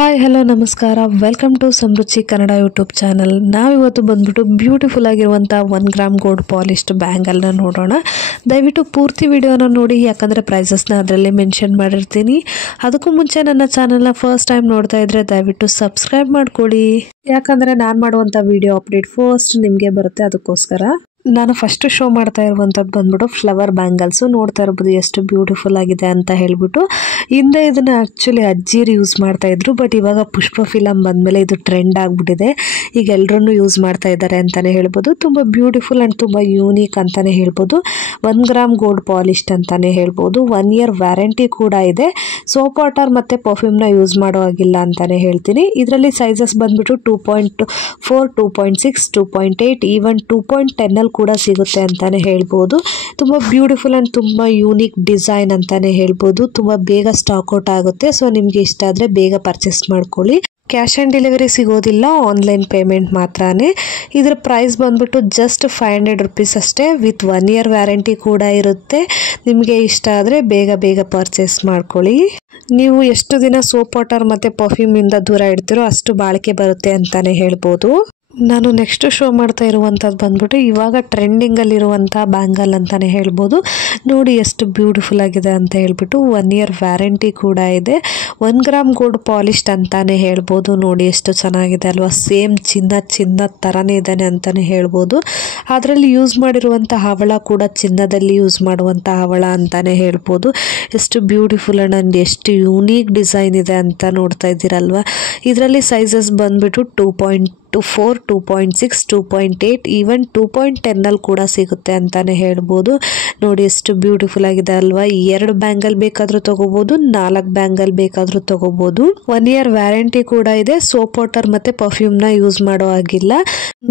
Hi hello ನಮಸ್ಕಾರ welcome to Samruchi Kannada YouTube channel. ನಾವಿವತ್ತು ಬಂದ್ಬಿಟ್ಟು ಬ್ಯೂಟಿಫುಲ್ ಆಗಿರುವಂಥ 1 ಗ್ರಾಮ್ ಗೋಲ್ಡ್ ಪಾಲಿಶ್ಡ್ ಬ್ಯಾಂಗಲ್ನ ನೋಡೋಣ. ದಯವಿಟ್ಟು ಪೂರ್ತಿ ವಿಡಿಯೋನ ನೋಡಿ, ಯಾಕಂದರೆ ಪ್ರೈಸಸ್ನ ಅದರಲ್ಲಿ ಮೆನ್ಷನ್ ಮಾಡಿರ್ತೀನಿ. ಅದಕ್ಕೂ ಮುಂಚೆ ನನ್ನ ಚಾನಲ್ನ ಫಸ್ಟ್ ಟೈಮ್ ನೋಡ್ತಾ ಇದ್ದರೆ ದಯವಿಟ್ಟು ಸಬ್ಸ್ಕ್ರೈಬ್ ಮಾಡ್ಕೊಳ್ಳಿ, ಯಾಕಂದರೆ ನಾನು ಮಾಡುವಂಥ ವಿಡಿಯೋ ಅಪ್ಡೇಟ್ ಫಸ್ಟ್ ನಿಮಗೆ ಬರುತ್ತೆ. ಅದಕ್ಕೋಸ್ಕರ ನಾನು ಫಸ್ಟ್ ಶೋ ಮಾಡ್ತಾ ಇರುವಂಥದ್ದು ಬಂದ್ಬಿಟ್ಟು ಫ್ಲವರ್ ಬ್ಯಾಂಗಲ್ಸು. ನೋಡ್ತಾ ಇರ್ಬೋದು ಎಷ್ಟು ಬ್ಯೂಟಿಫುಲ್ ಆಗಿದೆ ಅಂತ ಹೇಳ್ಬಿಟ್ಟು. ಹಿಂದೆ ಇದನ್ನು ಆ್ಯಕ್ಚುಲಿ ಅಜ್ಜಿರು ಯೂಸ್ ಮಾಡ್ತಾ ಇದ್ರು, ಬಟ್ ಇವಾಗ ಪುಷ್ಪ ಫಿಲಮ್ ಬಂದಮೇಲೆ ಇದು ಟ್ರೆಂಡ್ ಆಗಿಬಿಟ್ಟಿದೆ. ಈಗ ಎಲ್ಲರೂ ಯೂಸ್ ಮಾಡ್ತಾ ಇದ್ದಾರೆ ಅಂತಲೇ ಹೇಳ್ಬೋದು. ತುಂಬ ಬ್ಯೂಟಿಫುಲ್ ಆ್ಯಂಡ್ ತುಂಬ ಯೂನಿಕ್ ಅಂತಲೇ ಹೇಳ್ಬೋದು. 1 ಗ್ರಾಮ್ ಗೋಲ್ಡ್ ಪಾಲಿಶ್ಡ್ ಅಂತಲೇ ಹೇಳ್ಬೋದು. 1 ಇಯರ್ ವ್ಯಾರಂಟಿ ಕೂಡ ಇದೆ. ಸೋಪ್ ವಾಟರ್ ಮತ್ತು ಪರ್ಫ್ಯೂಮ್ನ ಯೂಸ್ ಮಾಡೋ ಆಗಿಲ್ಲ ಅಂತಲೇ ಹೇಳ್ತೀನಿ. ಇದರಲ್ಲಿ ಸೈಜಸ್ ಬಂದ್ಬಿಟ್ಟು 2.4, 2.6, 2.8, ಈವನ್ 2.10 ಕೂಡ ಸಿಗುತ್ತೆ ಅಂತಾನೆ ಹೇಳ್ಬೋದು. ತುಂಬ ಬ್ಯೂಟಿಫುಲ್ ಆ್ಯಂಡ್ ತುಂಬ ಯೂನಿಕ್ ಡಿಸೈನ್ ಅಂತಾನೆ ಹೇಳ್ಬೋದು. ತುಂಬ ಬೇಗ ಸ್ಟಾಕ್ ಔಟ್ ಆಗುತ್ತೆ. ಸೊ ನಿಮಗೆ ಇಷ್ಟ ಆದರೆ ಬೇಗ ಪರ್ಚೇಸ್ ಮಾಡ್ಕೊಳ್ಳಿ. ಕ್ಯಾಶ್ ಆನ್ ಡೆಲಿವರಿ ಸಿಗೋದಿಲ್ಲ, ಆನ್ಲೈನ್ ಪೇಮೆಂಟ್ ಮಾತ್ರನೇ. ಇದರ ಪ್ರೈಸ್ ಬಂದ್ಬಿಟ್ಟು ಜಸ್ಟ್ 500 ರುಪೀಸ್ ಅಷ್ಟೇ. ವಿತ್ 1 ಇಯರ್ ವ್ಯಾರಂಟಿ ಕೂಡ ಇರುತ್ತೆ. ನಿಮಗೆ ಇಷ್ಟ ಆದರೆ ಬೇಗ ಪರ್ಚೇಸ್ ಮಾಡ್ಕೊಳ್ಳಿ. ನೀವು ಎಷ್ಟು ದಿನ ಸೋಪ್ ವಾಟರ್ ಮತ್ತು ಪರ್ಫ್ಯೂಮಿಂದ ದೂರ ಇಡ್ತೀರೋ ಅಷ್ಟು ಬಾಳಿಕೆ ಬರುತ್ತೆ ಅಂತಲೇ ಹೇಳ್ಬೋದು. ನಾನು ನೆಕ್ಸ್ಟ್ ಶೋ ಮಾಡ್ತಾ ಇರುವಂಥದ್ದು ಬಂದ್ಬಿಟ್ಟು ಇವಾಗ ಟ್ರೆಂಡಿಂಗಲ್ಲಿರುವಂಥ ಬ್ಯಾಂಗಲ್ ಅಂತಲೇ ಹೇಳ್ಬೋದು. ನೋಡಿ ಎಷ್ಟು ಬ್ಯೂಟಿಫುಲ್ ಆಗಿದೆ ಅಂತ ಹೇಳ್ಬಿಟ್ಟು. 1 ಇಯರ್ ವ್ಯಾರಂಟಿ ಕೂಡ ಇದೆ. 1 ಗ್ರಾಮ್ ಗೋಲ್ಡ್ ಪಾಲಿಶ್ಡ್ ಅಂತಾನೆ ಹೇಳ್ಬೋದು. ನೋಡಿ ಎಷ್ಟು ಚೆನ್ನಾಗಿದೆ ಅಲ್ವಾ. ಸೇಮ್ ಚಿನ್ನ ಥರನೇ ಇದ್ದಾನೆ ಅಂತಲೇ ಹೇಳ್ಬೋದು. ಅದರಲ್ಲಿ ಯೂಸ್ ಮಾಡಿರುವಂಥ ಹವಳ ಕೂಡ ಚಿನ್ನದಲ್ಲಿ ಯೂಸ್ ಮಾಡುವಂಥ ಹವಳ ಅಂತಲೇ ಹೇಳ್ಬೋದು. ಎಷ್ಟು ಬ್ಯೂಟಿಫುಲ್ ಆ್ಯಂಡ್ ಎಷ್ಟು ಯೂನಿಕ್ ಡಿಸೈನ್ ಇದೆ ಅಂತ ನೋಡ್ತಾ ಇದ್ದೀರಲ್ವ. ಇದರಲ್ಲಿ ಸೈಜಸ್ ಬಂದ್ಬಿಟ್ಟು 2.4, 2.6, 2.8, ಈವನ್ 2.10 ಕೂಡ ಸಿಗುತ್ತೆ ಅಂತಾನೆ ಹೇಳ್ಬೋದು. ನೋಡಿ ಎಷ್ಟು ಬ್ಯೂಟಿಫುಲ್ ಆಗಿದೆ ಅಲ್ವಾ. 2 ಬ್ಯಾಂಗಲ್ ಬೇಕಾದರೂ ತಗೋಬಹುದು, 4 ಬ್ಯಾಂಗಲ್ ಬೇಕಾದರೂ ತಗೋಬಹುದು. 1 ಇಯರ್ ವ್ಯಾರಂಟಿ ಕೂಡ ಇದೆ. ಸೋಪ್ ವಾಟರ್ ಮತ್ತೆ ಪರ್ಫ್ಯೂಮ್ನ ಯೂಸ್ ಮಾಡೋ ಆಗಿಲ್ಲ.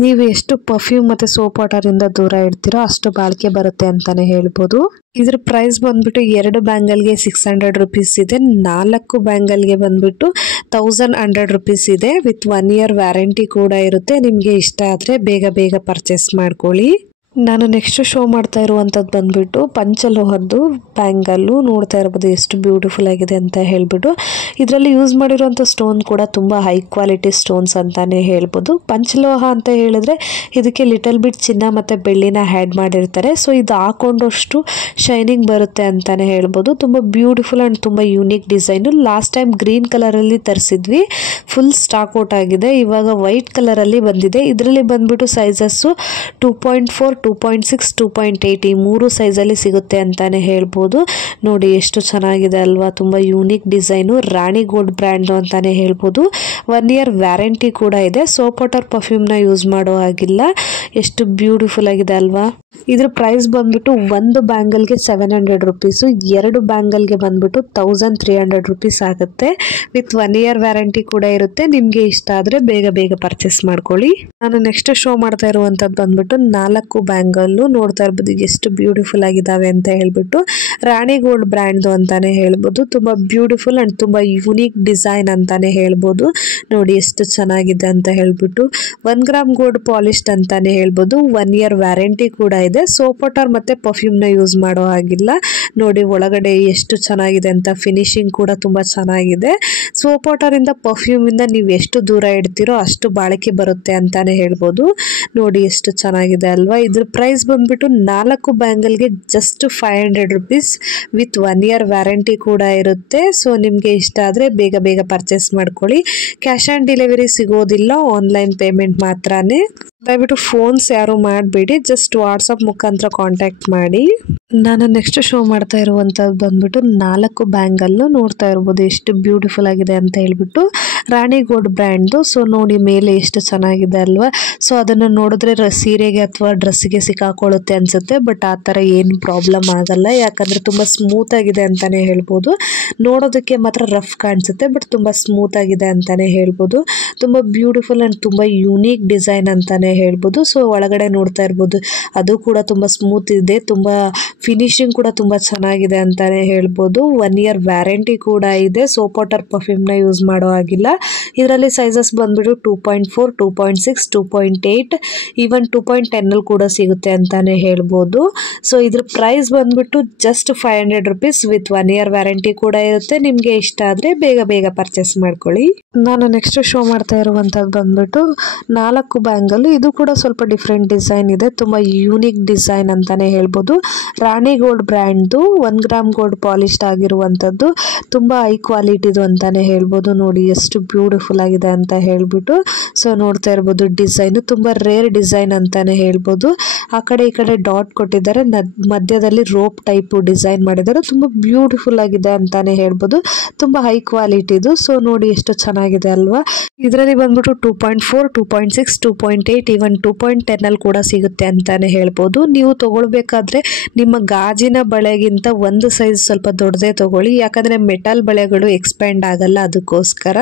ನೀವು ಎಷ್ಟು ಪರ್ಫ್ಯೂಮ್ ಮತ್ತೆ ಸೋಪ್ ವಾಟರ್ ಇಂದ ದೂರ ಇಡ್ತೀರೋ ಅಷ್ಟು ಬಾಳಿಕೆ ಬರುತ್ತೆ ಅಂತಾನೆ ಹೇಳ್ಬೋದು. ಇದ್ರ ಪ್ರೈಸ್ ಬಂದ್ಬಿಟ್ಟು 2 ಬ್ಯಾಂಗಲ್ಗೆ 600 ರುಪೀಸ್ ಇದೆ. 4 ಬ್ಯಾಂಗಲ್ಗೆ ಬಂದ್ಬಿಟ್ಟು 1100 ರುಪೀಸ್ ಇದೆ. ವಿತ್ 1 ಇಯರ್ ವ್ಯಾರಂಟಿ ಕೂಡ ಇರುತ್ತೆ. ನಿಮಗೆ ಇಷ್ಟ ಆದರೆ ಬೇಗ ಪರ್ಚೇಸ್ ಮಾಡ್ಕೊಳ್ಳಿ. ನಾನು ನೆಕ್ಸ್ಟ್ ಶೋ ಮಾಡ್ತಾ ಇರುವಂಥದ್ದು ಬಂದ್ಬಿಟ್ಟು ಪಂಚಲೋಹದ್ದು ಬ್ಯಾಂಗಲ್ಲು. ನೋಡ್ತಾ ಇರ್ಬೋದು ಎಷ್ಟು ಬ್ಯೂಟಿಫುಲ್ ಆಗಿದೆ ಅಂತ ಹೇಳ್ಬಿಟ್ಟು. ಇದರಲ್ಲಿ ಯೂಸ್ ಮಾಡಿರುವಂಥ ಸ್ಟೋನ್ ಕೂಡ ತುಂಬ ಹೈ ಕ್ವಾಲಿಟಿ ಸ್ಟೋನ್ಸ್ ಅಂತಾನೆ ಹೇಳ್ಬೋದು. ಪಂಚಲೋಹ ಅಂತ ಹೇಳಿದ್ರೆ ಇದಕ್ಕೆ ಲಿಟಲ್ ಬಿಟ್ ಚಿನ್ನ ಮತ್ತು ಬೆಳ್ಳಿನ ಆ್ಯಡ್ ಮಾಡಿರ್ತಾರೆ. ಸೊ ಇದು ಹಾಕೊಂಡಷ್ಟು ಶೈನಿಂಗ್ ಬರುತ್ತೆ ಅಂತಾನೆ ಹೇಳ್ಬೋದು. ತುಂಬ ಬ್ಯೂಟಿಫುಲ್ ಆ್ಯಂಡ್ ತುಂಬ unique design. Last time green ಕಲರಲ್ಲಿ ತರಿಸಿದ್ವಿ, ಫುಲ್ ಸ್ಟಾಕ್ ಔಟ್ ಆಗಿದೆ. ಇವಾಗ ವೈಟ್ ಕಲರಲ್ಲಿ ಬಂದಿದೆ. ಇದರಲ್ಲಿ ಬಂದ್ಬಿಟ್ಟು ಸೈಜಸ್ಸು 2.4, 2.6, 2.8 ಈ 3 ಸೈಜಲ್ಲಿ ಸಿಗುತ್ತೆ ಅಂತಾನೆ ಹೇಳ್ಬೋದು. ನೋಡಿ ಎಷ್ಟು ಚೆನ್ನಾಗಿದೆ ಅಲ್ವಾ. ತುಂಬ ಯೂನಿಕ್ ಡಿಸೈನು. ರಾಣಿ ಗೋಲ್ಡ್ ಬ್ರ್ಯಾಂಡು ಅಂತಾನೆ ಹೇಳ್ಬೋದು. 1 ಇಯರ್ ವ್ಯಾರಂಟಿ ಕೂಡ ಇದೆ. ಸೋಪ್ ವಾಟರ್ ಪರ್ಫ್ಯೂಮ್ನ ಯೂಸ್ ಮಾಡೋ ಆಗಿಲ್ಲ. ಎಷ್ಟು ಬ್ಯೂಟಿಫುಲ್ ಆಗಿದೆ ಅಲ್ವಾ. ಇದ್ರ ಪ್ರೈಸ್ ಬಂದ್ಬಿಟ್ಟು 1 ಬ್ಯಾಂಗಲ್ಗೆ 700 ರುಪೀಸು, 2 ಬ್ಯಾಂಗಲ್ಗೆ ಬಂದ್ಬಿಟ್ಟು 1300 ರುಪೀಸ್ ಆಗುತ್ತೆ. ವಿತ್ 1 ಇಯರ್ ವ್ಯಾರಂಟಿ ಕೂಡ ಇರುತ್ತೆ. ನಿಮಗೆ ಇಷ್ಟ ಆದರೆ ಬೇಗ ಪರ್ಚೇಸ್ ಮಾಡ್ಕೊಳ್ಳಿ. ನಾನು ನೆಕ್ಸ್ಟ್ ಶೋ ಮಾಡ್ತಾ ಇರುವಂಥದ್ದು ಬಂದ್ಬಿಟ್ಟು 4 ಬ್ಯಾಂಗಲ್ಲು. ನೋಡ್ತಾ ಇರ್ಬೋದು ಎಷ್ಟು ಬ್ಯೂಟಿಫುಲ್ ಆಗಿದ್ದಾವೆ ಅಂತ ಹೇಳ್ಬಿಟ್ಟು. ರಾಣಿ ಗೋಲ್ಡ್ ಬ್ರ್ಯಾಂಡ್ದು ಅಂತಾನೆ ಹೇಳ್ಬೋದು. ತುಂಬ ಬ್ಯೂಟಿಫುಲ್ ಆ್ಯಂಡ್ ತುಂಬ ಯೂನಿಕ್ ಡಿಸೈನ್ ಅಂತಾನೆ ಹೇಳ್ಬೋದು. ನೋಡಿ ಎಷ್ಟು ಚೆನ್ನಾಗಿದೆ ಅಂತ ಹೇಳ್ಬಿಟ್ಟು. 1 ಗ್ರಾಮ್ ಗೋಲ್ಡ್ ಪಾಲಿಶ್ಡ್ ಅಂತಾನೆ ಹೇಳ್ಬೋದು. 1 ಇಯರ್ ವ್ಯಾರಂಟಿ ಕೂಡ ಇದೆ. ಸೋಪ್ ವಾಟರ್ ಮತ್ತು ಪರ್ಫ್ಯೂಮ್ನ ಯೂಸ್ ಮಾಡೋ ಆಗಿಲ್ಲ. ನೋಡಿ ಒಳಗಡೆ ಎಷ್ಟು ಚೆನ್ನಾಗಿದೆ ಅಂತ. ಫಿನಿಶಿಂಗ್ ಕೂಡ ತುಂಬ ಚೆನ್ನಾಗಿದೆ. ಸೋಪ್ ವಾಟರಿಂದ ಪರ್ಫ್ಯೂಮಿಂದ ನೀವು ಎಷ್ಟು ದೂರ ಇಡ್ತೀರೋ ಅಷ್ಟು ಬಾಳಿಕೆ ಬರುತ್ತೆ ಅಂತಾನೆ ಹೇಳ್ಬೋದು. ನೋಡಿ ಎಷ್ಟು ಚೆನ್ನಾಗಿದೆ ಅಲ್ವಾ. ಇದ್ರ ಪ್ರೈಸ್ ಬಂದ್ಬಿಟ್ಟು 4 ಬ್ಯಾಂಗಲ್ಗೆ just 500 rupees. With 1 year warranty ಕೂಡ ಇರುತ್ತೆ. ಸೊ ನಿಮಗೆ ಇಷ್ಟ ಆದರೆ ಬೇಗ ಪರ್ಚೇಸ್ ಮಾಡ್ಕೊಳ್ಳಿ. ಕ್ಯಾಶ್ ಆನ್ ಡೆಲಿವರಿ ಸಿಗೋದಿಲ್ಲ, ಆನ್ಲೈನ್ ಪೇಮೆಂಟ್ ಮಾತ್ರನೇ. ದಯವಿಟ್ಟು ಫೋನ್ಸ್ ಯಾರು ಮಾಡಬೇಡಿ, ಜಸ್ಟ್ ವಾಟ್ಸಪ್ ಮುಖಾಂತರ ಕಾಂಟ್ಯಾಕ್ಟ್ ಮಾಡಿ. ನಾನು ನೆಕ್ಸ್ಟ್ ಶೋ ಮಾಡ್ತಾ ಇರುವಂಥದ್ದು ಬಂದ್ಬಿಟ್ಟು 4 ಬ್ಯಾಂಗಲ್ಲು. ನೋಡ್ತಾ ಇರ್ಬೋದು ಎಷ್ಟು ಬ್ಯೂಟಿಫುಲ್ ಆಗಿದೆ ಅಂತ ಹೇಳ್ಬಿಟ್ಟು. ರಾಣಿ ಗೋಲ್ಡ್ ಬ್ರ್ಯಾಂಡ್ದು. ಸೊ ನೋಡಿ ಮೇಲೆ ಎಷ್ಟು ಚೆನ್ನಾಗಿದೆ ಅಲ್ವಾ. ಸೊ ಅದನ್ನು ನೋಡಿದ್ರೆ ಸೀರೆಗೆ ಅಥವಾ ಡ್ರೆಸ್ಸಿಗೆ ಸಿಕ್ಕಾಕೊಳ್ಳುತ್ತೆ ಅನ್ಸುತ್ತೆ, ಬಟ್ ಆ ಥರ ಏನು ಪ್ರಾಬ್ಲಮ್ ಆಗಲ್ಲ. ಯಾಕಂದರೆ ತುಂಬ ಸ್ಮೂತ್ ಆಗಿದೆ ಅಂತಲೇ ಹೇಳ್ಬೋದು. ನೋಡೋದಕ್ಕೆ ಮಾತ್ರ ರಫ್ ಕಾಣಿಸುತ್ತೆ, ಬಟ್ ತುಂಬ ಸ್ಮೂತ್ ಆಗಿದೆ ಅಂತಲೇ ಹೇಳ್ಬೋದು. ತುಂಬ ಬ್ಯೂಟಿಫುಲ್ ಆ್ಯಂಡ್ ತುಂಬ ಯೂನಿಕ್ ಡಿಸೈನ್ ಅಂತಾನೆ ಹೇಳ್ಬೋದು. ಸೊ ಒಳಗಡೆ ನೋಡ್ತಾ ಇರ್ಬೋದು ಅದು ಕೂಡ ತುಂಬ ಸ್ಮೂತ್ ಇದೆ. ತುಂಬ ಫಿನಿಶಿಂಗ್ ಕೂಡ ತುಂಬ ಚೆನ್ನಾಗಿದೆ ಅಂತಾನೆ ಹೇಳ್ಬೋದು. 1 ಇಯರ್ ವ್ಯಾರಂಟಿ ಕೂಡ ಇದೆ. ಸೋಪ್ ವಾಟರ್ ಪರ್ಫ್ಯೂಮ್ನ ಯೂಸ್ ಮಾಡೋ ಆಗಿಲ್ಲ. ಇದರಲ್ಲಿ ಸೈಜಸ್ ಬಂದ್ಬಿಟ್ಟು 2.4, 2.6, 2.8 ಈವನ್ 2.10 ಅಲ್ಲಿ ಕೂಡ ಸಿಗುತ್ತೆ ಅಂತಾನೆ ಹೇಳ್ಬೋದು. ಸೊ ಇದ್ರ ಪ್ರೈಸ್ ಬಂದ್ಬಿಟ್ಟು just 500 rupees with 1 year warranty ಕೂಡ ಇರುತ್ತೆ. ನಿಮ್ಗೆ ಇಷ್ಟ ಆದ್ರೆ ಬೇಗ ಬೇಗ ಪರ್ಚೇಸ್ ಮಾಡ್ಕೊಳ್ಳಿ. ನಾನು ನೆಕ್ಸ್ಟ್ ಶೋ ಮಾಡ್ತಾ ಇರುವಂತದ್ದು ಬಂದ್ಬಿಟ್ಟು 4 ಬ್ಯಾಂಗಲ್. ಇದು ಕೂಡ ಸ್ವಲ್ಪ ಡಿಫ್ರೆಂಟ್ ಡಿಸೈನ್ ಇದೆ, ತುಂಬಾ ಯೂನಿಕ್ ಡಿಸೈನ್ ಅಂತಾನೆ ಹೇಳ್ಬೋದು. ರಾಣಿ ಗೋಲ್ಡ್ ಬ್ರ್ಯಾಂಡ್ದು 1 ಗ್ರಾಮ್ ಗೋಲ್ಡ್ ಪಾಲಿಶ್ಡ್ ಆಗಿರುವಂತದ್ದು, ತುಂಬಾ ಹೈ ಕ್ವಾಲಿಟಿದು ಅಂತಾನೆ ಹೇಳ್ಬೋದು. ನೋಡಿ ಎಷ್ಟು ಬ್ಯೂಟಿಫುಲ್ ಆಗಿದೆ ಅಂತ ಹೇಳ್ಬಿಟ್ಟು. ಸೊ ನೋಡ್ತಾ ಇರ್ಬೋದು ಡಿಸೈನ್ ತುಂಬಾ ರೇರ್ ಡಿಸೈನ್ ಅಂತಾನೆ ಹೇಳ್ಬೋದು. ಆ ಕಡೆ ಈ ಕಡೆ ಡಾಟ್ ಕೊಟ್ಟಿದ್ದಾರೆ, ಮಧ್ಯದಲ್ಲಿ ರೋಪ್ ಟೈಪ್ ಡಿಸೈನ್ ಮಾಡಿದ್ದಾರೆ. ತುಂಬಾ ಬ್ಯೂಟಿಫುಲ್ ಆಗಿದೆ ಅಂತಾನೆ ಹೇಳ್ಬೋದು, ತುಂಬಾ ಹೈ ಕ್ವಾಲಿಟಿದು. ಸೊ ನೋಡಿ ಎಷ್ಟು ಚೆನ್ನಾಗಿದೆ ಅಲ್ವಾ. ಇದರಲ್ಲಿ ಬಂದ್ಬಿಟ್ಟು 2.4, 2.6, 2.8 ಈವನ್ 2.10 ಅಲ್ಲಿ ಕೂಡ ಸಿಗುತ್ತೆ ಅಂತಾನೆ ಹೇಳ್ಬೋದು. ನೀವು ತಗೊಳ್ಬೇಕಾದ್ರೆ ನಿಮ್ಮ ಗಾಜಿನ ಬಳೆಗಿಂತ ಒಂದು ಸೈಜ್ ಸ್ವಲ್ಪ ದೊಡ್ಡದೇ ತಗೊಳ್ಳಿ, ಯಾಕಂದ್ರೆ ಮೆಟಲ್ ಬಳೆಗಳು ಎಕ್ಸ್ಪ್ಯಾಂಡ್ ಆಗಲ್ಲ ಅದಕ್ಕೋಸ್ಕರ.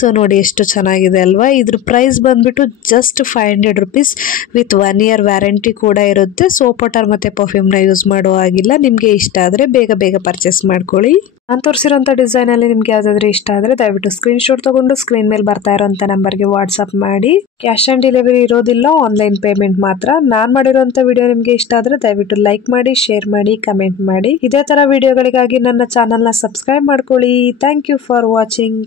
ಸೊ ನೋಡಿ ಎಷ್ಟು ಚೆನ್ನಾಗಿದೆ ಅಲ್ವಾ. ಇದ್ರ ಪ್ರೈಸ್ ಬಂದ್ಬಿಟ್ಟು just 500 rupees with 1 year warranty ಕೂಡ ಇರುತ್ತೆ. ಸೋಪ್ ವಾಟರ್ ಮತ್ತೆ ಪರ್ಫ್ಯೂಮ್ನ ಯೂಸ್ ಮಾಡೋ ಆಗಿಲ್ಲ. ನಿಮಗೆ ಇಷ್ಟ ಆದರೆ ಬೇಗ ಬೇಗ ಪರ್ಚೇಸ್ ಮಾಡ್ಕೊಳ್ಳಿ. ನಾನು ತೋರಿಸಿರೋಂಥ ಡಿಸೈನಲ್ಲಿ ನಿಮ್ಗೆ ಯಾವುದಾದ್ರೂ ಇಷ್ಟ ಆದರೆ ದಯವಿಟ್ಟು ಸ್ಕ್ರೀನ್ಶಾಟ್ ತಗೊಂಡು ಸ್ಕ್ರೀನ್ ಮೇಲೆ ಬರ್ತಾ ಇರೋಂಥ ನಂಬರ್ಗೆ ವಾಟ್ಸಪ್ ಮಾಡಿ. ಕ್ಯಾಶ್ ಆನ್ ಡೆಲಿವರಿ ಇರೋದಿಲ್ಲ, ಆನ್ಲೈನ್ ಪೇಮೆಂಟ್ ಮಾತ್ರ. ನಾನು ಮಾಡಿರೋಂಥ ವಿಡಿಯೋ ನಿಮಗೆ ಇಷ್ಟ ಆದರೆ ದಯವಿಟ್ಟು ಲೈಕ್ ಮಾಡಿ, ಶೇರ್ ಮಾಡಿ, ಕಮೆಂಟ್ ಮಾಡಿ. ಇದೇ ಥರ ವಿಡಿಯೋಗಳಿಗಾಗಿ ನನ್ನ ಚಾನಲ್ನ ಸಬ್ಸ್ಕ್ರೈಬ್ ಮಾಡ್ಕೊಳ್ಳಿ. Thank you for watching.